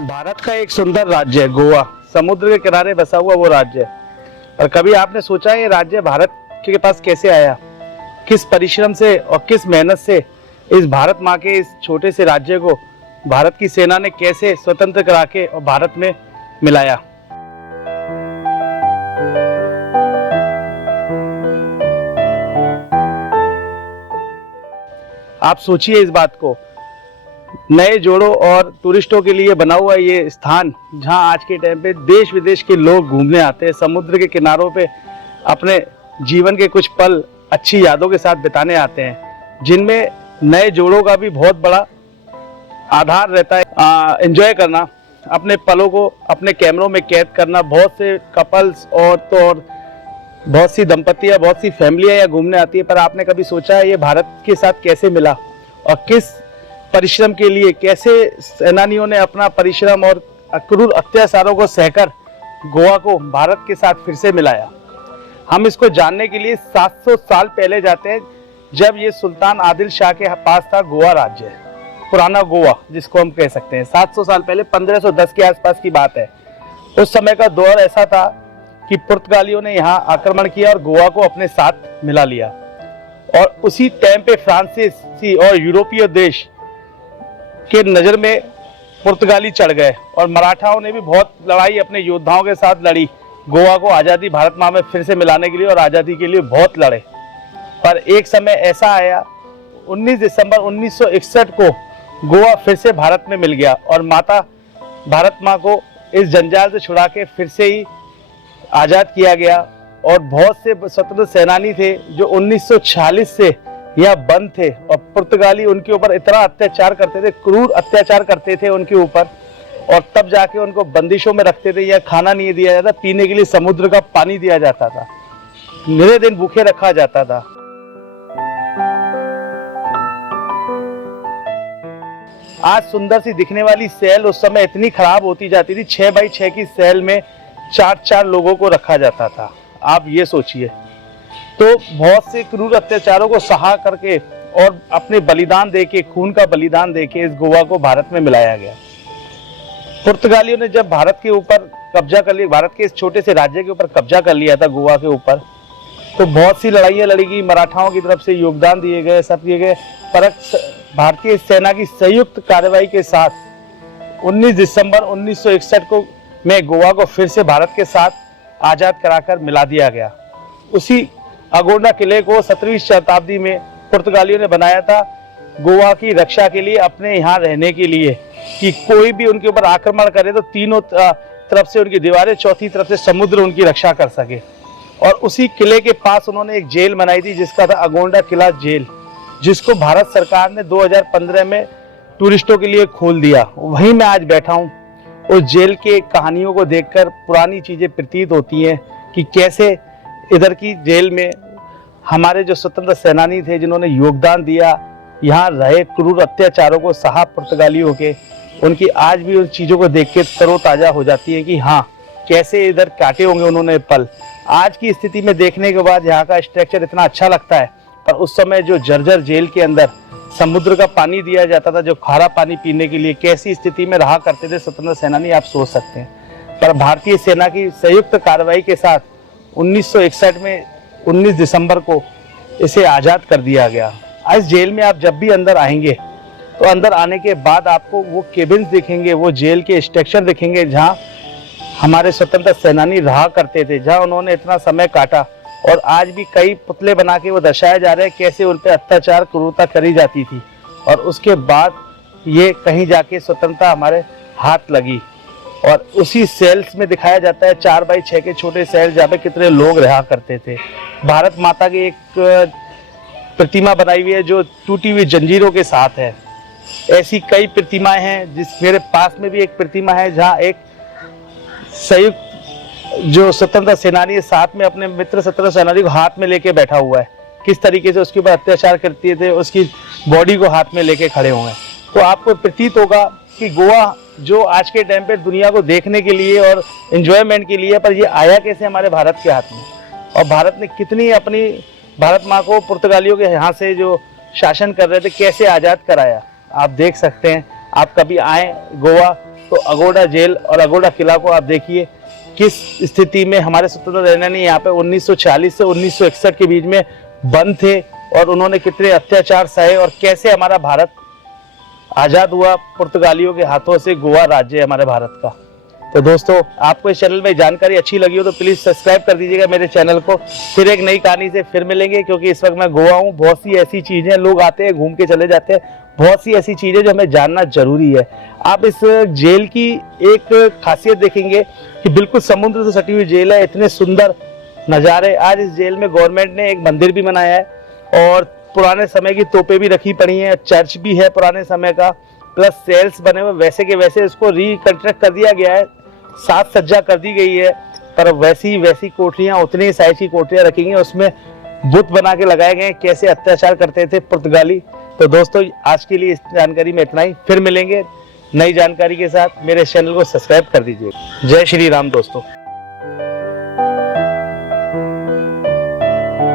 भारत का एक सुंदर राज्य है गोवा। समुद्र के किनारे बसा हुआ वो राज्य है। और कभी आपने सोचा है ये राज्य भारत के पास कैसे आया? किस परिश्रम से और किस मेहनत से इस भारत माँ के इस छोटे से राज्य को भारत की सेना ने कैसे स्वतंत्र करा के और भारत में मिलाया? आप सोचिए इस बात को। नए जोड़ों और टूरिस्टों के लिए बना हुआ ये स्थान, जहां आज के टाइम पे देश विदेश के लोग घूमने आते हैं, समुद्र के किनारों पे अपने जीवन के कुछ पल अच्छी यादों के साथ बिताने आते हैं, जिनमें नए जोड़ों का भी बहुत बड़ा आधार रहता है। एंजॉय करना, अपने पलों को अपने कैमरों में कैद करना। बहुत से कपल्स और बहुत सी दंपतियां, बहुत सी फैमिलियां यहाँ घूमने आती है। पर आपने कभी सोचा है ये भारत के साथ कैसे मिला और किस परिश्रम के लिए, कैसे सेनानियों ने अपना परिश्रम और क्रूर अत्याचारों को सहकर गोवा को भारत के साथ फिर से मिलाया? हम इसको जानने के लिए 700 साल पहले जाते हैं, जब ये सुल्तान आदिल शाह के पास था गोवा राज्य, पुराना गोवा जिसको हम कह सकते हैं। 700 साल पहले 1510 के आसपास की बात है। उस समय का दौर ऐसा था कि पुर्तगालियों ने यहाँ आक्रमण किया और गोवा को अपने साथ मिला लिया। और उसी टाइम पे फ्रांसीसी और यूरोपीय देश के नज़र में पुर्तगाली चढ़ गए और मराठाओं ने भी बहुत लड़ाई अपने योद्धाओं के साथ लड़ी, गोवा को आज़ादी भारत माँ में फिर से मिलाने के लिए, और आज़ादी के लिए बहुत लड़े। पर एक समय ऐसा आया, 19 दिसंबर 1961 को गोवा फिर से भारत में मिल गया और माता भारत माँ को इस जंजाल से छुड़ा के फिर से ही आज़ाद किया गया। और बहुत से स्वतंत्र सेनानी थे जो 1946 से यह बंद थे, और पुर्तगाली उनके ऊपर इतना अत्याचार करते थे, क्रूर अत्याचार करते थे उनके ऊपर, और तब जाके उनको बंदिशों में रखते थे। या खाना नहीं दिया जाता, पीने के लिए समुद्र का पानी दिया जाता था, निरे दिन भूखे रखा जाता था। आज सुंदर सी दिखने वाली सेल उस समय इतनी खराब होती जाती थी। 6 बाई 6 की सेल में 4-4 लोगों को रखा जाता था। आप ये सोचिए। तो बहुत से क्रूर अत्याचारों को सहा करके और अपने बलिदान देके, खून का बलिदान देके इस गोवा को भारत में मिलाया गया। पुर्तगालियों ने जब भारत के ऊपर कब्जा कर लिया, भारत के इस छोटे से राज्य के ऊपर कब्जा कर लिया था गोवा के ऊपर, तो बहुत सी लड़ाइयाँ लड़ी गई, मराठाओं की तरफ से योगदान दिए गए, सब दिए गए। पर भारतीय सेना की संयुक्त कार्रवाई के साथ 19 दिसंबर 1961 को में गोवा को फिर से भारत के साथ आज़ाद कराकर मिला दिया गया। उसी अगोंडा किले को 17वीं शताब्दी में पुर्तगालियों ने बनाया था गोवा की रक्षा के लिए, अपने यहाँ रहने के लिए, कि कोई भी उनके ऊपर आक्रमण करे तो तीनों तरफ से उनकी दीवारें, चौथी तरफ से समुद्र उनकी रक्षा कर सके। और उसी किले के पास उन्होंने एक जेल बनाई थी जिसका था अगोंडा किला जेल, जिसको भारत सरकार ने 2015 में टूरिस्टों के लिए खोल दिया। वहीं मैं आज बैठा हूँ। उस जेल के कहानियों को देखकर पुरानी चीज़ें प्रतीत होती हैं कि कैसे इधर की जेल में हमारे जो स्वतंत्र सेनानी थे, जिन्होंने योगदान दिया, यहाँ रहे, क्रूर अत्याचारों को सहा पुर्तगालियों के, उनकी आज भी उन चीज़ों को देख के तरोताज़ा हो जाती है कि हाँ, कैसे इधर काटे होंगे उन्होंने पल। आज की स्थिति में देखने के बाद यहाँ का स्ट्रक्चर इतना अच्छा लगता है, पर उस समय जो जर्जर जेल के अंदर समुद्र का पानी दिया जाता था, जो खारा पानी पीने के लिए, कैसी स्थिति में रहा करते थे स्वतंत्र सेनानी, आप सोच सकते हैं। पर भारतीय सेना की संयुक्त कार्रवाई के साथ 1961 में 19 दिसंबर को इसे आज़ाद कर दिया गया। इस जेल में आप जब भी अंदर आएंगे तो अंदर आने के बाद आपको वो केबिन्स दिखेंगे, वो जेल के स्ट्रक्चर दिखेंगे, जहाँ हमारे स्वतंत्र सेनानी रहा करते थे, जहाँ उन्होंने इतना समय काटा। और आज भी कई पुतले बना के वो दर्शाया जा रहे हैं कैसे उन पर अत्याचार, क्रूरता करी जाती थी। और उसके बाद ये कहीं जाके स्वतंत्रता हमारे हाथ लगी। और उसी सेल्स में दिखाया जाता है 4 बाई 6 के छोटे सेल, जहाँ पे कितने लोग रहा करते थे। भारत माता की एक प्रतिमा बनाई हुई है जो टूटी हुई जंजीरों के साथ है। ऐसी कई प्रतिमाएं हैं। जिस मेरे पास में भी एक प्रतिमा है जहाँ एक संयुक्त जो स्वतंत्र सेनानी है, साथ में अपने मित्र स्वतंत्र सेनानी को हाथ में लेके बैठा हुआ है। किस तरीके से उसके ऊपर अत्याचार करते थे, उसकी बॉडी को हाथ में लेके खड़े हुए हैं। तो आपको प्रतीत होगा कि गोवा जो आज के टाइम पे दुनिया को देखने के लिए और एंजॉयमेंट के लिए, पर ये आया कैसे हमारे भारत के हाथ में, और भारत ने कितनी अपनी भारत माँ को पुर्तगालियों के यहाँ से जो शासन कर रहे थे कैसे आज़ाद कराया। आप देख सकते हैं। आप कभी आए गोवा तो अगोड़ा जेल और अगोड़ा किला को आप देखिए किस स्थिति में हमारे स्वतंत्र सेनानी यहाँ पे 1940 से 1961 के बीच में बंद थे और उन्होंने कितने अत्याचार सहे और कैसे हमारा भारत आजाद हुआ पुर्तगालियों के हाथों से। गोवा राज्य है हमारे भारत का। तो दोस्तों, आपको इस चैनल में जानकारी अच्छी लगी हो तो प्लीज सब्सक्राइब कर दीजिएगा मेरे चैनल को। फिर एक नई कहानी से फिर मिलेंगे, क्योंकि इस वक्त मैं गोवा हूँ। बहुत सी ऐसी चीजें, लोग आते हैं घूम के चले जाते हैं, बहुत सी ऐसी चीजें जो हमें जानना जरूरी है। आप इस जेल की एक खासियत देखेंगे कि बिल्कुल समुद्र से सटी हुई जेल है, इतने सुंदर नज़ारे। आज इस जेल में गवर्नमेंट ने एक मंदिर भी बनाया है और पुराने समय की तोपें भी रखी पड़ी हैं, चर्च भी है पुराने समय का, प्लस सेल्स बने हुए वैसे के वैसे इसको रिकंस्ट्रक्ट कर दिया गया है, साज सज्जा कर दी गई है। पर वैसी कोठरियाँ, उतनी ही साइज की कोठरियाँ रखी गई, उसमें बुत बना के लगाए गए कैसे अत्याचार करते थे पुर्तगाली। तो दोस्तों, आज के लिए इस जानकारी में इतना ही। फिर मिलेंगे नई जानकारी के साथ। मेरे चैनल को सब्सक्राइब कर दीजिए। जय श्री राम दोस्तों।